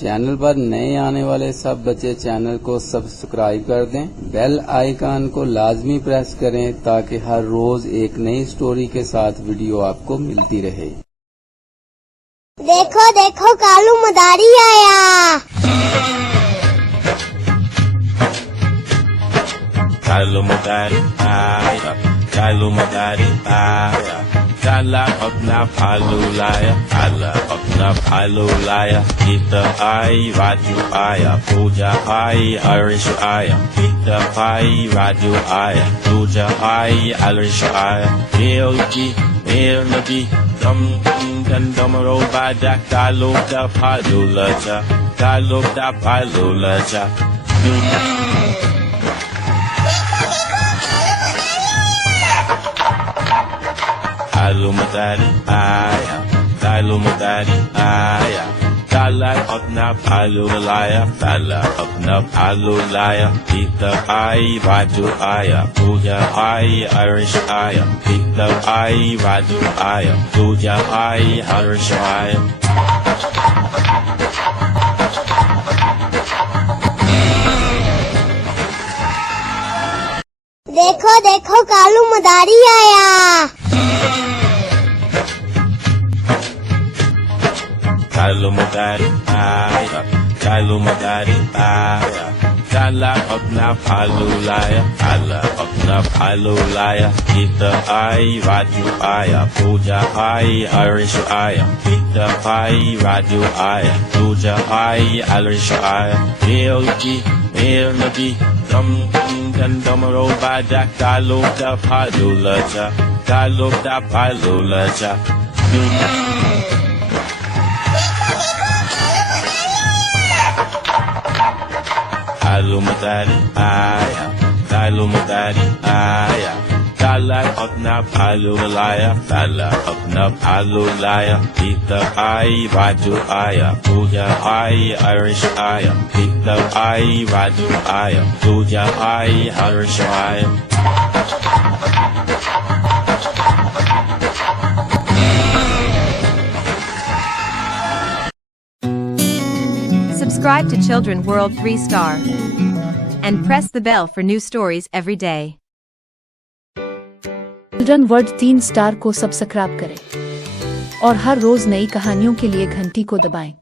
Channel पर नए आने वाले सब बच्चे चैनल को सब्सक्राइब कर दें, बेल आइकन को लाजमी प्रेस करें ताकि हर रोज एक नई स्टोरी के साथ वीडियो आपको मिलती रहे। देखो देखो कालू मदारी आया। कालू मदारी आया, कालू मदारी आया, काला अपना भालू लाया, काला अपना भालू लाया। Kita आई राजू आया, पूजा आई हरीश आया, Kita आई राजू आया, पूजा आई हरीश आया। Melody, dum dum dum robada, kalu da palu laja, kalu da palu laja. Kalu madari aya, kalu madari aya, kala apna palu laya, kala apna palu laya. Kita ai raju aya, puja ai harish aya, kita ai raju aya, puja ai harish aya. देखो देखो कालू मदारी आया। Kalu madari aya, kalu madari aya, kala apna palu laya, kala apna palu laya. Kita ai raju aya, puja ai harish aya, kita ai raju aya, puja ai harish aya. Melody, dum dum dum robada, kalu da palu laja, kalu da palu laja. Kalu madari aya, kalu madari aya, kala apna palu laya, kala apna palu laya. Kita ai raju aya, puja ai harish aya, kita ai raju aya, puja ai harish aya. Subscribe to Children World 3-Star and press the bell for new stories every day. Children world 3 star को subscribe करें और हर रोज नई कहानियों के लिए घंटी को दबाएं।